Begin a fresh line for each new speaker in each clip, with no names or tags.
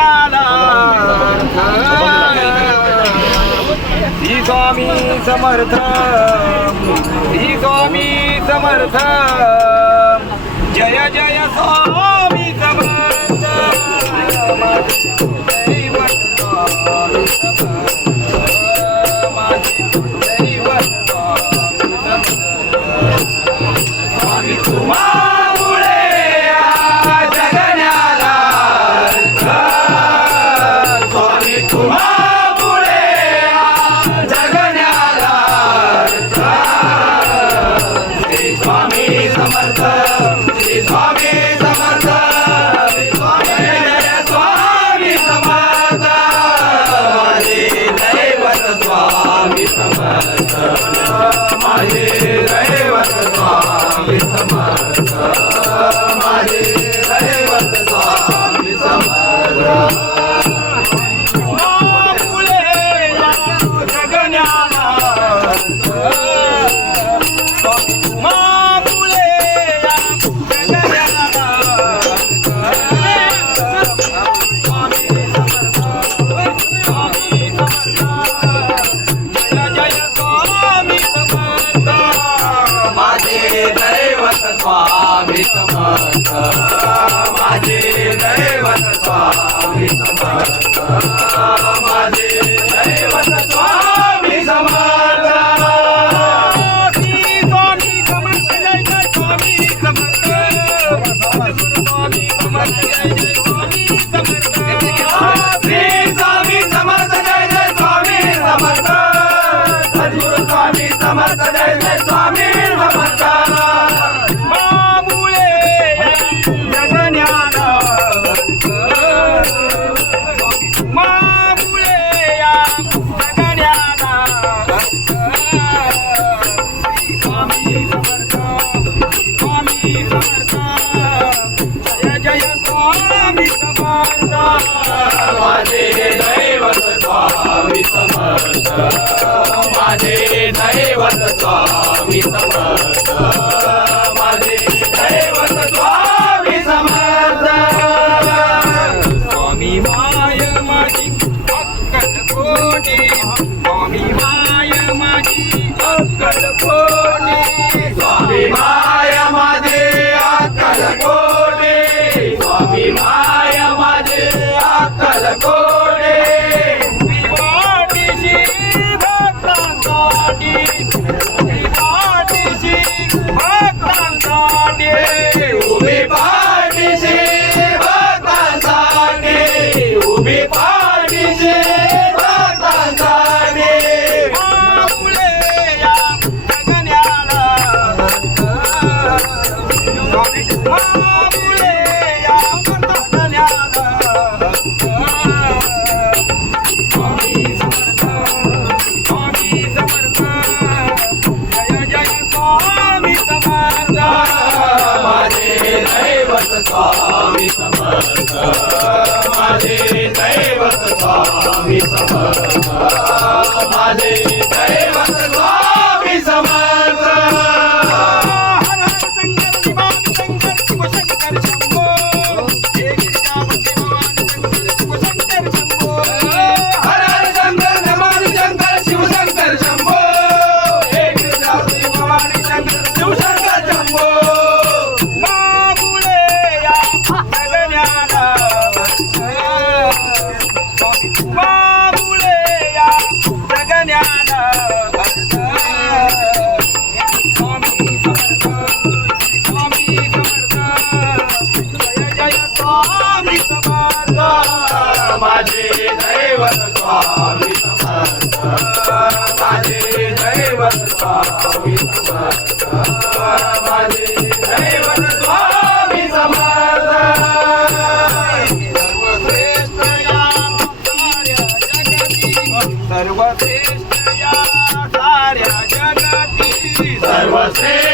आला श्री स्वामी समर्थ। श्री स्वामी समर्थ। जय जय स्वामी समर्थ। Salve. समर्थ माझे दैवत स्वामी समर्थ माझे दैवत स्वामी समर्थ स्वामी समर्थ जय जय स्वामी समर्थ स्वामी समर्थ जय जय स्वामी समर्थ श्री स्वामी समर्थ जय जय स्वामी समर्थ सद्गुरु स्वामी समर्थ जय जय स्वामी समर्थ. माझे दैवत स्वामी समर्थ. माझे दैवत स्वामी समर्थ. स्वामी माय माझी अक्कल कोटी. स्वामी माय माझी अक्कल कोटी. माझे दैवत स्वामी समर्थ. माझे स्वामी समर्थ माझे दैव स्वामी समर्थ माझे दैव स्वामी समर्थ सर्वश्रेष्ठ या साऱ्या जगाती. सर्वश्रेष्ठ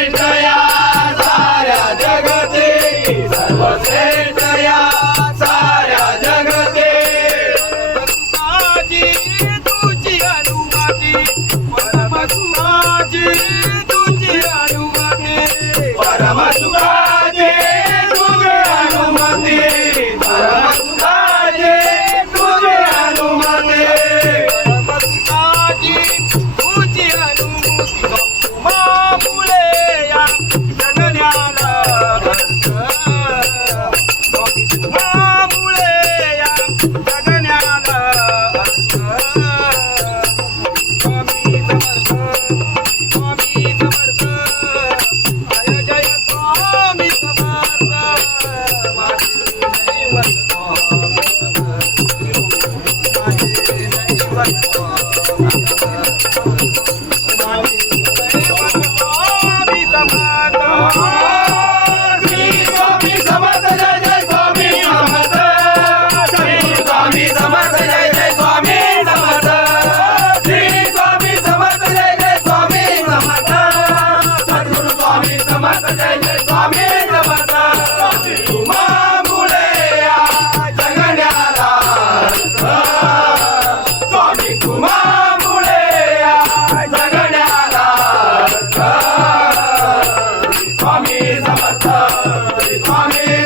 Thank you. Hare Hare